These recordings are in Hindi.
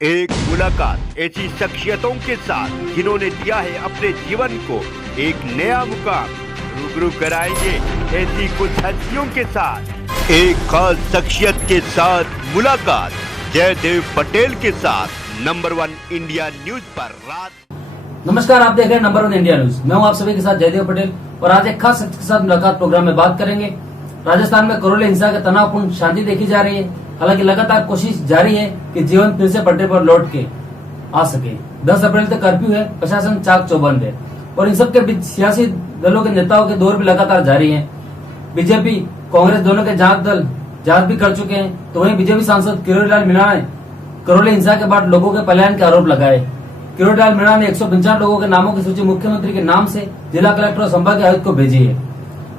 एक मुलाकात ऐसी शख्सियतों के साथ जिन्होंने दिया है अपने जीवन को एक नया मुकाम। रूबरू कराएंगे ऐसी कुछ हस्तियों के साथ एक खास शख्सियत के साथ मुलाकात जयदेव पटेल के साथ नंबर 1 इंडिया न्यूज पर रात। नमस्कार, आप देख रहे हैं नंबर 1 इंडिया न्यूज। मैं हूं आप सभी के साथ जयदेव पटेल और आज एक खास शख्स के साथ मुलाकात प्रोग्राम में बात करेंगे। राजस्थान में करौली हिंसा के तनावपूर्ण शांति देखी जा रही है। हालांकि लगातार कोशिश जारी है कि जीवन फिर से पटरी पर लौट के आ सके। 10 अप्रैल तक कर्फ्यू है, प्रशासन चाक चौबंद है और इन सब के बीच सियासी दलों के नेताओं के दौर भी लगातार जारी है। बीजेपी कांग्रेस दोनों के जांच दल जांच भी कर चुके हैं। तो वहीं बीजेपी सांसद किरोड़ी लाल मीणा ने करौली हिंसा के बाद लोगों के पलायन के आरोप लगाए। किरोड़ी लाल मीणा ने 155 लोगों के नामों की सूची मुख्यमंत्री के नाम से जिला कलेक्टर और संभागीय आयुक्त को भेजी है।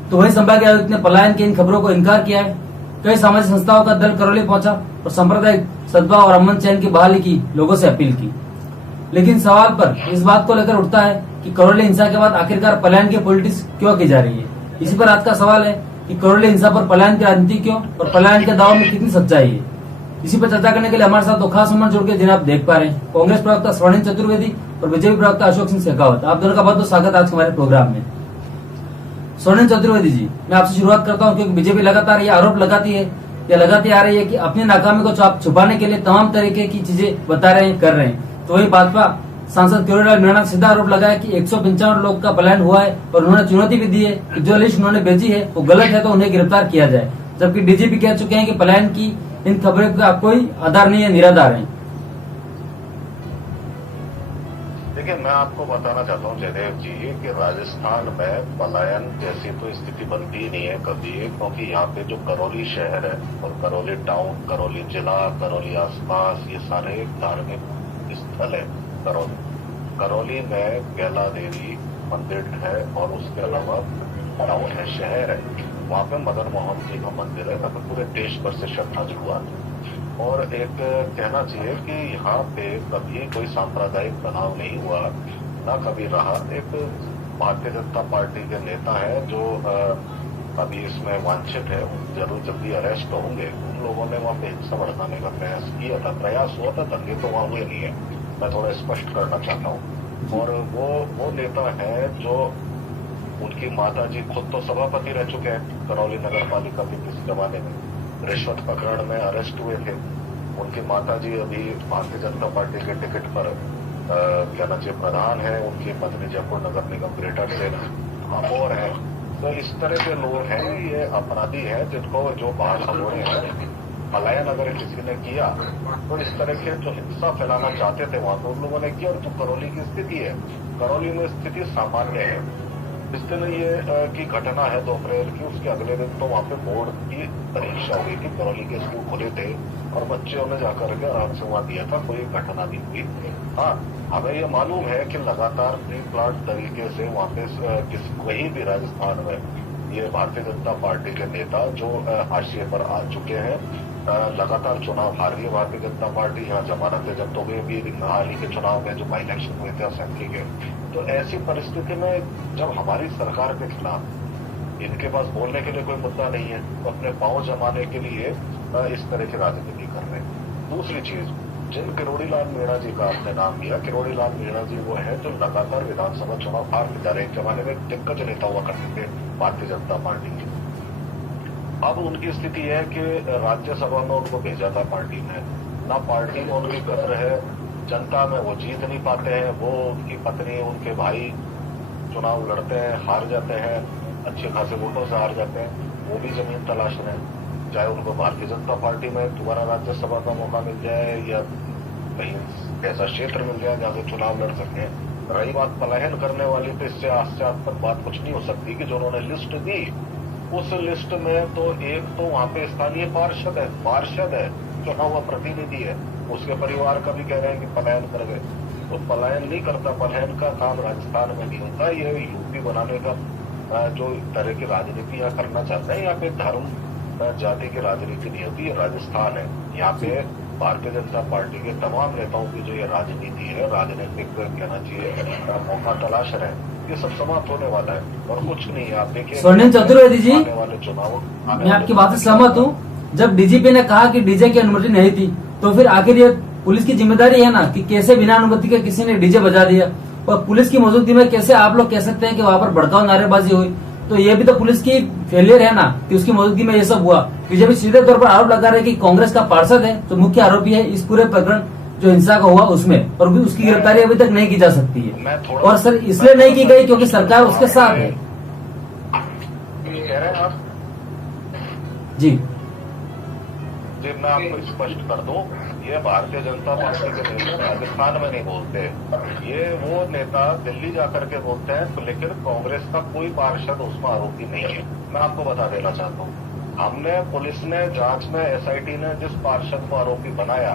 तो वहीं संभागीय आयुक्त ने पलायन की इन खबरों को इनकार किया है। कई सामाजिक संस्थाओं का दल करौली पहुंचा और सांप्रदायिक सद्भाव और अमन चैन की बहाली की लोगों से अपील की। लेकिन सवाल पर इस बात को लेकर उठता है कि करौली हिंसा के बाद आखिरकार पलायन की पॉलिटिक्स क्यों की जा रही है। इसी पर आज का सवाल है कि करौली हिंसा पर पलायन की राजनीति क्यों और पलायन के दावों में कितनी सच्चाई है। इसी पर चर्चा करने के लिए हमारे साथ दो खास मेहमान जुड़ के जिन्हें आप देख पा रहे हैं, कांग्रेस प्रवक्ता स्वर्णिम चतुर्वेदी और बीजेपी प्रवक्ता अशोक सिंह शेखावत। आप दोनों का बहुत बहुत स्वागत आज हमारे प्रोग्राम में। स्वर्णिम चतुर्वेदी जी, मैं आपसे शुरुआत करता हूं क्योंकि बीजेपी लगातार ये आरोप लगाती है या लगाती आ रही है कि अपनी नाकामी को छुपाने के लिए तमाम तरीके की चीजें बता रहे हैं, कर रहे हैं। तो वही भाजपा सांसद किरोड़ी लाल मीणा ने सीधा आरोप लगाया कि 155 लोग का पलायन हुआ है और उन्होंने चुनौती भी दी है कि जो लिस्ट उन्होंने भेजी है वो गलत है तो उन्हें गिरफ्तार किया जाए। जबकि डीजीपी कह चुके हैं कि पलायन की इन खबरों का कोई आधार नहीं है, निराधार है। देखिए, मैं आपको बताना चाहता हूं जयदेव जी कि राजस्थान में पलायन जैसी तो स्थिति बनती ही नहीं है कभी, क्योंकि यहाँ पे जो करौली शहर है और करौली टाउन, करौली जिला, करौली आसपास ये सारे धार्मिक स्थल है। करौली में कैला देवी मंदिर है और उसके अलावा टाउन है, शहर है। वहाँ पे मदन मोहन जी का मंदिर है। मतलब पूरे देश भर से श्रद्धालु हुआ और एक कहना चाहिए कि यहाँ पे कभी कोई सांप्रदायिक तनाव नहीं हुआ, ना कभी रहा। एक भारतीय जनता पार्टी के नेता है जो अभी इसमें वांछित है, जरूर जल्दी अरेस्ट होंगे। उन लोगों ने वहाँ पे हिंसा भड़काने का प्रयास किया था, प्रयास हुआ था, दंगे तो वहाँ हुए नहीं है। मैं थोड़ा स्पष्ट करना चाहता हूँ। और वो नेता है जो उनकी माता जी खुद तो सभापति रह चुके हैं करौली नगर पालिका के किसी जमाने में, रिश्वत प्रकरण में अरेस्ट हुए थे। उनकी माता जी अभी भारतीय जनता पार्टी के टिकट पर कहना चाहिए प्रधान है। उनकी पत्नी जयपुर नगर निगम ग्रेटर से महापौर है। तो इस तरह के लोग हैं, ये अपराधी हैं जिनको जो बाहर समोरे हैं। पलायन अगर किसी ने किया तो इस तरह के जो हिंसा फैलाना चाहते थे वहां तो उन लोगों ने किया। और जो करौली की स्थिति है, करौली में स्थिति सामान्य है। जिस दिन ये की घटना है 2 अप्रैल की, उसके अगले दिन तो वहाँ पे बोर्ड की परीक्षा हुई थी। करौली के स्कूल खुले थे और बच्चों ने जाकर के आराम से वहाँ दिया था, कोई घटना नहीं हुई। हाँ, हमें ये मालूम है कि लगातार प्री प्लान तरीके से वहाँ पे कहीं भी राजस्थान में ये भारतीय जनता पार्टी के नेता जो हाशिए पर आ चुके हैं। लगातार चुनाव हार रही है भारतीय जनता पार्टी। यहाँ जमानतें जब्त हो गई अभी हाल ही के चुनाव में जो बाई इलेक्शन हुए थे असेंबली के। तो ऐसी परिस्थिति में जब हमारी सरकार के खिलाफ इनके पास बोलने के लिए कोई मुद्दा नहीं है तो अपने पांव जमाने के लिए इस तरह की राजनीति कर रहे हैं। दूसरी चीज, जिन किरोड़ी लाल मीणा जी का आपने नाम लिया, किरोड़ी लाल मीणा जी वो है जो लगातार विधानसभा चुनाव हारते जा रहे हैं। एक जमाने में दिग्गज नेता हुआ करते थे भारतीय जनता पार्टी के। अब उनकी स्थिति है कि राज्यसभा में उनको भेजा था पार्टी में, ना पार्टी में उनकी कदर है, जनता में वो जीत नहीं पाते हैं। वो उनकी पत्नी, उनके भाई चुनाव लड़ते हैं, हार जाते हैं, अच्छे खासे वोटों से हार जाते हैं। वो भी जमीन तलाश रहे हैं, चाहे उनको भारतीय जनता पार्टी में दोबारा राज्यसभा का मौका मिल जाए या कहीं ऐसा क्षेत्र मिल जाए जहाँ से चुनाव लड़ सकते हैं। रही बात पलायन करने वाली, तो इससे हास्यास्पद बात कुछ नहीं हो सकती कि जो उन्होंने लिस्ट दी उस लिस्ट में तो एक तो वहाँ पे स्थानीय पार्षद है, चुना हुआ प्रतिनिधि है, उसके परिवार का भी कह रहे हैं कि पलायन कर गए। तो पलायन नहीं करता, पलायन का काम राजस्थान में नहीं होता। ये यूपी बनाने का जो तरह की राजनीति यहाँ करना चाहते हैं, यहाँ पे धर्म जाति की राजनीति नहीं होती। ये राजस्थान है, यहाँ पे भारतीय जनता पार्टी के तमाम नेताओं की जो ये राजनीति है, राजनीतिक कहना चाहिए मौका तलाश रहे हैं, ये सब समाप्त होने वाला है और कुछ नहीं है। आप देखिए स्वर्णिम चतुर्वेदी जी, आने वाले चुनाव, मैं आपकी बात से सहमत हूँ। जब डीजीपी ने कहा कि डीजे की अनुमति नहीं थी तो फिर आखिर ये पुलिस की जिम्मेदारी है ना कि कैसे बिना अनुमति के किसी ने डीजे बजा दिया, और पुलिस की मौजूदगी में कैसे आप लोग कह सकते हैं कि वहां पर भड़काऊ नारेबाजी हुई। तो ये भी तो पुलिस की फेलियर है ना कि उसकी मौजूदगी में ये सब हुआ। बीजेपी सीधे तौर पर आरोप लगा रहे कि कांग्रेस का पार्षद है जो मुख्य आरोपी है इस पूरे प्रकरण जो हिंसा का हुआ उसमें, और भी उसकी गिरफ्तारी अभी तक नहीं की जा सकती है। और सर इसलिए नहीं की गई क्योंकि सरकार उसके साथ है। कह रहे हैं आप जी जी, मैं आपको स्पष्ट कर दूं, ये भारतीय जनता पार्टी के नेता राजस्थान में नहीं बोलते, ये वो नेता दिल्ली जाकर के बोलते हैं, तो लेकिन कांग्रेस का कोई पार्षद उसमें आरोपी नहीं है। मैं आपको बता देना चाहता हूँ, हमने पुलिस ने जांच में एसआईटी ने जिस पार्षद को आरोपी बनाया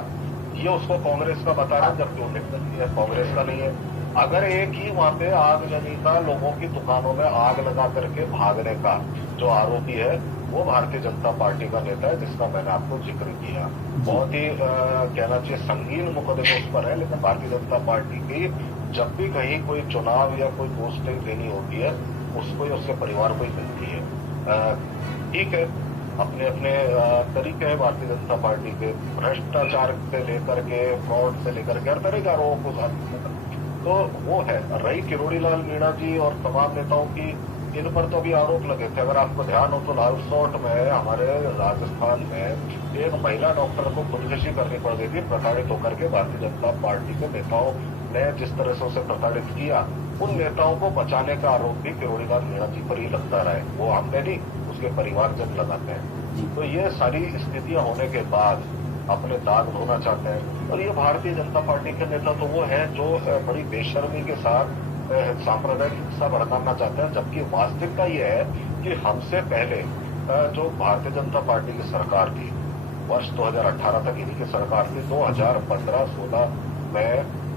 ये उसको कांग्रेस का बता रहा है, जबकि वो नहीं है, कांग्रेस का नहीं है। अगर एक ही वहां पे आगजनी का, लोगों की दुकानों में आग लगा करके भागने का जो आरोपी है वो भारतीय जनता पार्टी का नेता है, जिसका मैंने आपको जिक्र किया। बहुत ही कहना चाहिए संगीन मुकदमे उस पर है, लेकिन भारतीय जनता पार्टी की जब भी कहीं कोई चुनाव या कोई पोस्टिंग देनी होती है उसको या उसके परिवार को ही मिलती है। ठीक है, अपने अपने तरीके हैं भारतीय जनता पार्टी के, भ्रष्टाचार से लेकर के फ्रॉड से लेकर के हर तरह के आरोप तो वो है। रही किरोड़ी लाल मीणा जी और तमाम नेताओं की, इन पर तो अभी आरोप लगे थे। अगर आपको ध्यान हो तो लालसोट में हमारे राजस्थान में एक महिला डॉक्टर को खुदकुशी करनी पड़ गई थी प्रताड़ित होकर के। भारतीय जनता पार्टी के नेताओं ने जिस तरह से उसे प्रताड़ित किया, उन नेताओं को बचाने का आरोप भी किरोड़ी लाल मीणा जी पर ही लगता रहा है। वो हमने नहीं, उसके परिवारजन लगाते हैं। तो ये सारी स्थितियां होने के बाद अपने दाग धोना चाहते हैं। और ये भारतीय जनता पार्टी के नेता तो वो है जो बड़ी बेशर्मी के साथ सांप्रदायिक हिंसा भड़काना चाहते हैं, जबकि वास्तविकता ये है कि हमसे पहले जो भारतीय जनता पार्टी की सरकार थी, वर्ष 2018 तक इन्हीं की सरकार थी, 2015-16 में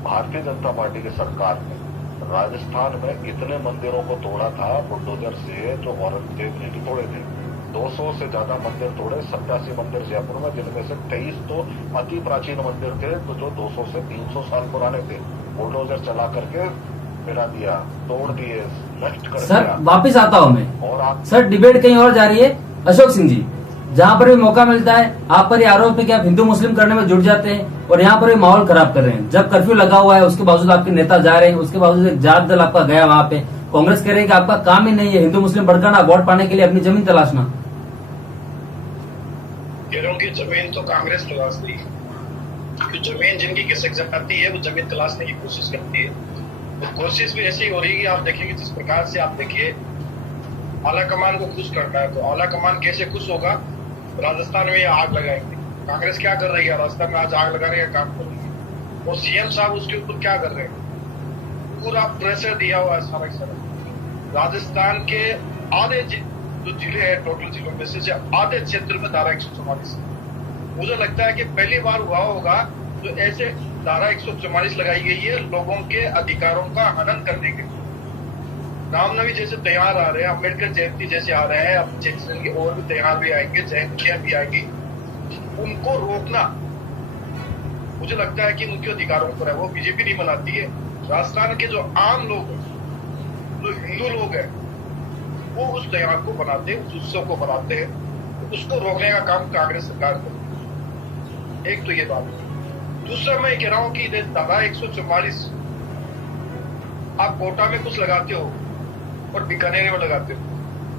भारतीय जनता पार्टी की सरकार ने राजस्थान में इतने मंदिरों को तोड़ा था बुलडोजर से जो औरंगजेब ने तोड़े थे। 200 से ज्यादा मंदिर तोड़े, 87 मंदिर जयपुर में, जिनमें से 23 तो अति प्राचीन मंदिर थे तो जो 200 से 300 साल पुराने थे। बुलडोजर चला करके गिरा दिया, तोड़ दिए, नष्ट कर सर दिया। वापिस आता हूँ मैं। और आप सर डिबेट कहीं और जा रही है। अशोक सिंह जी, जहाँ पर भी मौका मिलता है आप पर ये आरोप है कि आप हिंदू मुस्लिम करने में जुट जाते हैं और यहाँ पर भी माहौल खराब कर रहे हैं। जब कर्फ्यू लगा हुआ है उसके बावजूद आपके नेता जा रहे हैं, उसके बावजूद एक जाट दल आपका गया वहाँ पे। कांग्रेस कह रही है कि आपका काम ही नहीं है हिंदू मुस्लिम भड़काना, वोट पाने के लिए अपनी जमीन तलाशना। कह रहा हूँ कि जमीन तो कांग्रेस तलाश रही है, क्योंकि जमीन जिनकी किसक जाती है वो जमीन तलाशने की कोशिश करती है। तो कोशिश भी ऐसी हो रही है कि आप देखेंगे जिस प्रकार से आप देखिए आला कमान को खुश करना है, तो आला कमान कैसे खुश होगा? राजस्थान में ये आग लगाएंगे। कांग्रेस क्या कर रही है? राजस्थान में आज आग लगाने का काम कर रही है, और सीएम साहब उसके ऊपर क्या कर रहे हैं? पूरा प्रेशर दिया हुआ है सारा सारा। राजस्थान के आधे जो जिले हैं, टोटल जिलों में से आधे क्षेत्र में धारा 144। मुझे लगता है कि पहली बार हुआ होगा जो ऐसे धारा 144 लगाई गई है लोगों के अधिकारों का हनन करने के लिए। रामनवमी जैसे त्योहार आ रहे हैं, अम्बेडकर जयंती जैसे आ रहे हैं, अब जैसे के और भी त्योहार भी आएंगे, जयंतियां भी आएंगी, उनको रोकना मुझे लगता है कि उनके अधिकारों पर है। वो बीजेपी नहीं मनाती है। राजस्थान के जो आम लोग हैं, जो हिंदू लोग हैं, वो उस त्योहार को बनाते हैं, उस उत्सव को बनाते हैं, तो उसको रोकने का काम कांग्रेस सरकार करती है। एक तो ये बात है। दूसरा मैं कह रहा हूं कि धारा 144 आप कोटा में कुछ लगाते हो और बीकानेर में लगाते हो,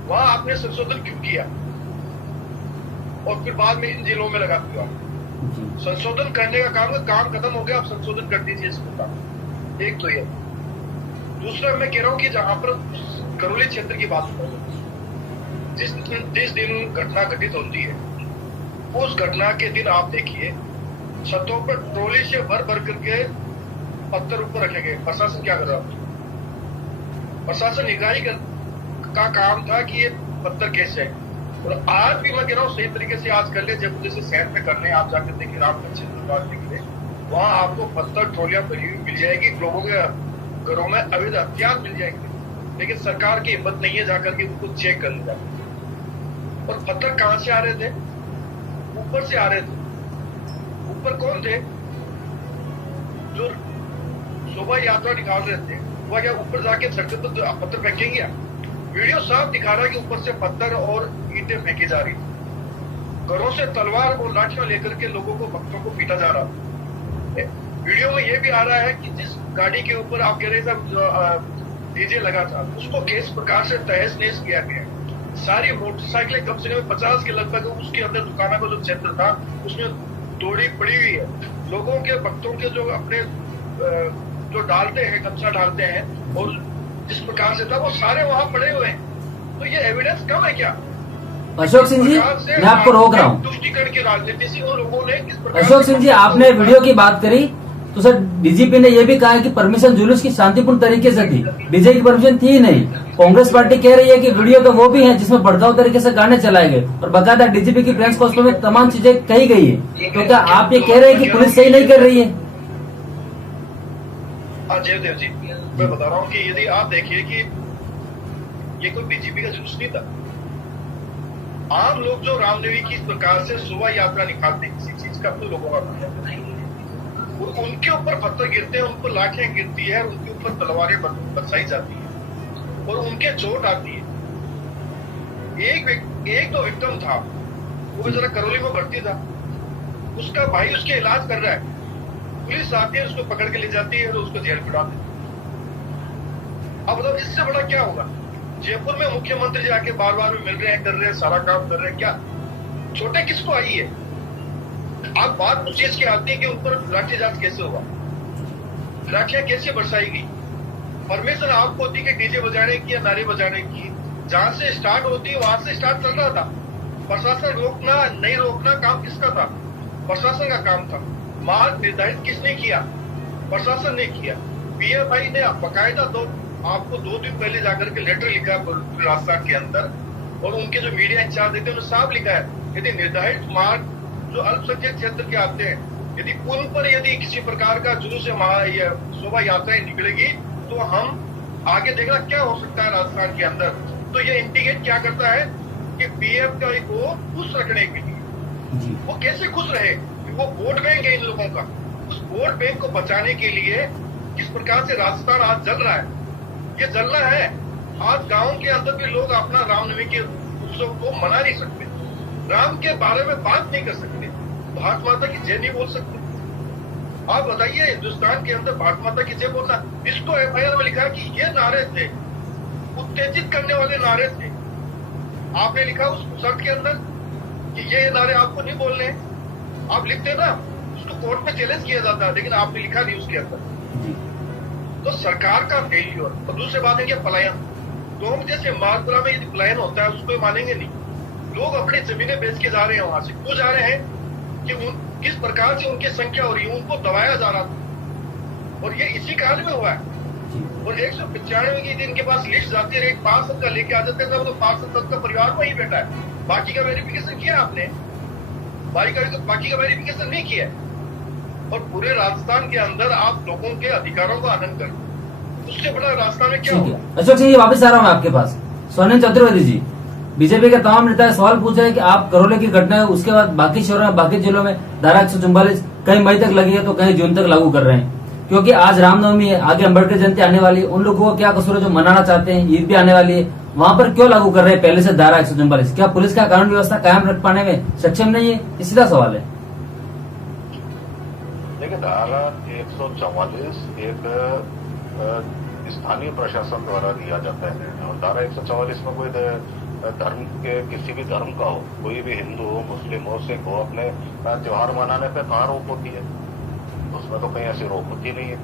वहां आपने संशोधन क्यों किया और फिर बाद में इन जिलों में लगाते हो? संशोधन करने का काम खत्म हो गया, आप संशोधन कर दीजिए इसको काम। एक तो ये। दूसरा मैं कह रहा हूं कि जहां पर करौली क्षेत्र की बात करूं, जिस दिन घटना घटित होती है उस घटना के दिन आप देखिए छतों पर ट्रॉली से भर भर करके पत्थर ऊपर रखे गए। प्रशासन क्या कर रहा था? प्रशासन निगरानी का काम था कि ये पत्थर कैसे है। और आज भी मैं कह रहा हूँ सही तरीके से आज कर ले, जब जैसे शहर में करने आप जाकर देखिए रामगंज क्षेत्र के लिए, वहां आपको पत्थर ट्रॉलियां भरी हुई मिल जाएगी, लोगों के घरों में अवैध हथियार मिल जाएंगे, लेकिन सरकार की हिम्मत नहीं है जाकर के उनको चेक कर लिया। और पत्थर कहां से आ रहे थे? ऊपर से आ रहे थे। ऊपर कौन थे? जो शोभा यात्रा निकाल रहे थे, वह क्या ऊपर जाके सड़क पर पत्थर फेंकेंगे? वीडियो साफ दिखा रहा है कि ऊपर से पत्थर और ईंटें फेंकी जा रही थी। घरों से तलवार और लाठियां लेकर के लोगों को, भक्तों को पीटा जा रहा था। है। वीडियो में ये भी आ रहा है कि जिस गाड़ी के ऊपर आप कह रहे सब डीजे लगा था, उसको किस प्रकार से तहस नहस किया गया। सारी मोटरसाइकिलें कम से कम 50 के लगभग उसके अंदर दुकानों का जो क्षेत्र था उसमें तोड़ी पड़ी हुई है। लोगों के भक्तों के जो अपने जो डालते हैं, गमछा डालते हैं, और जिस प्रकार से था वो सारे वहां पड़े हुए हैं। तो ये एविडेंस कम है क्या? अशोक सिंह जी, मैं आपको रोक रहा हूँ। तुष्टिकरण की राजनीति से उन लोगों ने किस प्रकार अशोक सिंह जी, आपने वीडियो की बात करी तो सर डीजीपी ने यह भी कहा है कि परमिशन जुलूस की शांतिपूर्ण तरीके से थी, डीजे की परमिशन थी नहीं। कांग्रेस पार्टी कह रही है कि वीडियो तो वो भी है जिसमें भड़काऊ तरीके से गाने चलाए गए और बाकायदा डीजीपी की प्रेस कॉन्फ्रेंस में तमाम चीजें कही गई है। तो क्या आप ये कह रहे हैं कि पुलिस सही नहीं कर रही है? हाँ जयदेव जी, मैं बता रहा हूँ कि यदि आप देखिए कि ये कोई बीजेपी का जुलूस नहीं था। आम लोग जो रामदेवी की इस प्रकार से शोभा यात्रा निकालते हैं किसी चीज का, तो लोगों का उनके ऊपर पत्थर गिरते हैं, उनको लाठियां गिरती है, उनके ऊपर तलवारें बरसाई जाती है और उनके चोट आती है। एक दो विक्टिम था, वो जरा करौली में भर्ती था, उसका भाई उसके इलाज कर रहा है, पुलिस आती है, उसको पकड़ के ले जाती है और उसको जेल में डालती है। अब बताओ इससे बड़ा क्या होगा? जयपुर में मुख्यमंत्री जाके बार बार मिल रहे हैं, कर रहे हैं, सारा काम कर रहे हैं, क्या छोटे किसको आई है? आप बात उस चीज की आती है कि उन पर लाठीचार्ज कैसे हुआ, लाठियां कैसे बरसाई गई। परमिशन आपको होती कि डीजे बजाने की या नारे बजाने की, जहां से स्टार्ट होती है वहां से स्टार्ट चल रहा था। प्रशासन रोकना नहीं रोकना काम किसका था? प्रशासन का काम था। मार्ग निर्धारित किसने किया? प्रशासन ने किया। पीएफआई ने बाकायदा आपको 2 दिन पहले जाकर के लेटर लिखा राजस्थान के अंदर, और उनके जो मीडिया इंचार्ज थे उन्होंने साफ लिखा है, यदि निर्धारित मार्ग जो अल्पसंख्यक क्षेत्र के आते हैं, यदि उन पर यदि किसी प्रकार का जुलूस या शोभा यात्राएं निकलेगी तो हम आगे देखना क्या हो सकता है राजस्थान के अंदर। तो ये इंडिकेट क्या करता है कि पीएम को खुश रखने के लिए, वो कैसे खुश रहे? वो वोट बैंक है इन लोगों का, उस वोट बैंक को बचाने के लिए किस प्रकार से राजस्थान आज जल रहा है, ये जलना है। आज गांव के अंदर भी लोग अपना रामनवमी के उत्सव को मना नहीं सकते, राम के बारे में बात नहीं कर सकते, भारत माता की जय नहीं बोल सकते। आप बताइए, हिंदुस्तान के अंदर भारत माता की जय बोलना, इसको एफआईआर में लिखा कि ये नारे थे उत्तेजित करने वाले नारे थे। आपने लिखा उस शर्त के अंदर कि ये नारे आपको नहीं बोलने, आप लिखते ना, उसको कोर्ट में चैलेंज किया जाता है, लेकिन आपने लिखा नहीं उसके अंदर। तो सरकार का फेल्यूर। और दूसरी बात है कि पलायन, तो हम जैसे मालपुरा में यदि पलायन होता है उसको मानेंगे नहीं। लोग अपनी जमीनें बेच के जा रहे हैं वहां से, क्यों जा रहे हैं? कि किस प्रकार से उनकी संख्या हो रही है, उनको दबाया जा रहा था, और ये इसी काल में हुआ है। और 195 की इनके पास लिस्ट जाती है, एक 5 का लेके आ जाते हैं, तो 5 का परिवार वही बैठा है, बाकी का वेरिफिकेशन किया आपने? बाकी का वेरिफिकेशन नहीं किया। और पूरे राजस्थान के अंदर आप लोगों के अधिकारों का हनन कर, उससे बड़ा राजस्थान में क्या होगा? अशोक सिंह जी, वापस आ रहा हूँ मैं आपके पास। सोनम चतुर्वेदी जी, बीजेपी के तमाम नेता सवाल पूछ रहे हैं कि आप करौली की घटना है, उसके बाद बाकी शहरों में, बाकी जिलों में धारा 144 कहीं मई तक लगी है तो कहीं जून तक लागू कर रहे हैं, क्योंकि आज रामनवमी है, आगे अम्बेडकर जयंती आने वाली है, उन लोगों को क्या कसूर है जो मनाना चाहते हैं, ईद भी आने वाली है, वहां पर क्यों लागू कर रहे हैं पहले से धारा 144? क्या पुलिस का कानून व्यवस्था कायम रख पाने में सक्षम नहीं है? ये सीधा सवाल है। देखिए, धारा 144 एक स्थानीय प्रशासन द्वारा दिया जाता है, और धारा 144 में कोई धर्म के किसी भी धर्म का हो, कोई भी हिंदू हो, मुस्लिम हो, सिख हो, अपने त्योहार मनाने पे कहाँ रोक होती है? उसमें तो कहीं ऐसी रोक होती नहीं है।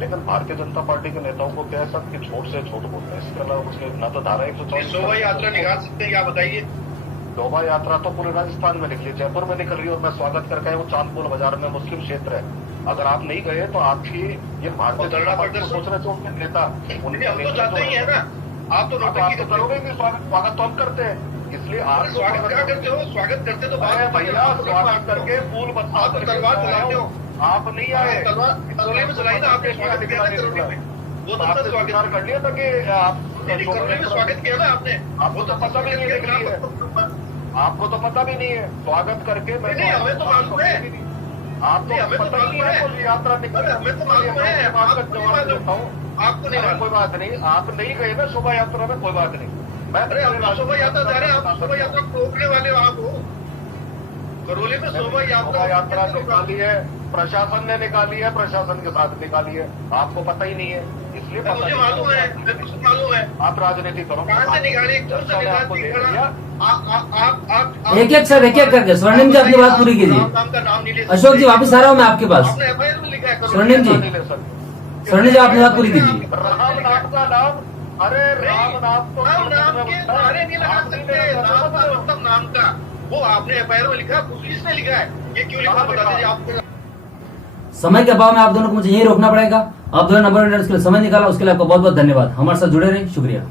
लेकिन भारतीय जनता पार्टी के नेताओं को क्या है, सब कि छोट से छोट बोलते हैं, इसके अलावा कुछ ना तो धारा 144 शोभा यात्रा निकाल सकते हैं, क्या बताइए? शोभा यात्रा तो पूरे राजस्थान में निकली, जयपुर में निकल रही है, और मैं स्वागत करके वो चांदपुर बाजार में मुस्लिम क्षेत्र है, अगर आप नहीं गए तो आपकी ये भारतीय जनता पार्टी सोच रहे थे उनके नेता, हम तो जाते ही है ना, आप तो नौटंकी करोगे भी, स्वागत तो हम करते हैं, इसलिए आप स्वागत क्या करते हो? स्वागत करते तो भैया स्वागत करके फूल बता आप तलवार चलाते हो, आप नहीं आए, तलवार में चलाई ना आपने, स्वागत किया ना करोली में, वो तो आपने स्वागत कर लिया था कि आप करोली में स्वागत किया ना आपने, आपको तो पता भी नहीं है, आपको तो पता भी नहीं है, स्वागत करके नहीं, हमें तो मालूम है, आपको हमें पता नहीं है, यात्रा निकल, हमें तो मालूम है, आपको नहीं, कोई बात नहीं, आप नहीं गए ना शोभा यात्रा में, कोई बात नहीं, मैं शोभा यात्रा जा रहे हैं, आप शोभा यात्रा रोकने वाले आप हो। करौली में शोभा यात्रा निकाली है, प्रशासन ने निकाली है, प्रशासन के साथ निकाली है, आपको पता ही नहीं है, इसलिए पता मुझे नहीं मालूम है, मुझे कुछ मालूम है। आप राजनीति करो। कहाँ से निकाली? कौन सा नेता आपको दे खड़ा? दिया। आप एक एक सर, एक एक करके स्वर्णिम जी अपनी बात पूरी कीजिए। राम का नाम नहीं ले सकते। अशोक जी वापिस आ रहा हूँ मैं आपके पास। आपने एफआईआर में लिखा है करो। स्वर्णिम जी, नहीं ले सकते। स्वर्णिम जी अपनी बात पूरी कीजिए। राम नाम का नाम, अरे राम नाम तो राम नाम के नारे नहीं लगा सकते। राम का मतलब नाम का, वो आपने एफआईआर में लिखा, पुलिस ने लिखा है। ये क्यों लिखा बता दीजिए आपको। समय के अभाव में आप दोनों को मुझे यही रोकना पड़ेगा। आप दोनों नंबर के लिए समय निकाला, उसके लिए आपका बहुत बहुत धन्यवाद। हमारे साथ जुड़े रहे, शुक्रिया।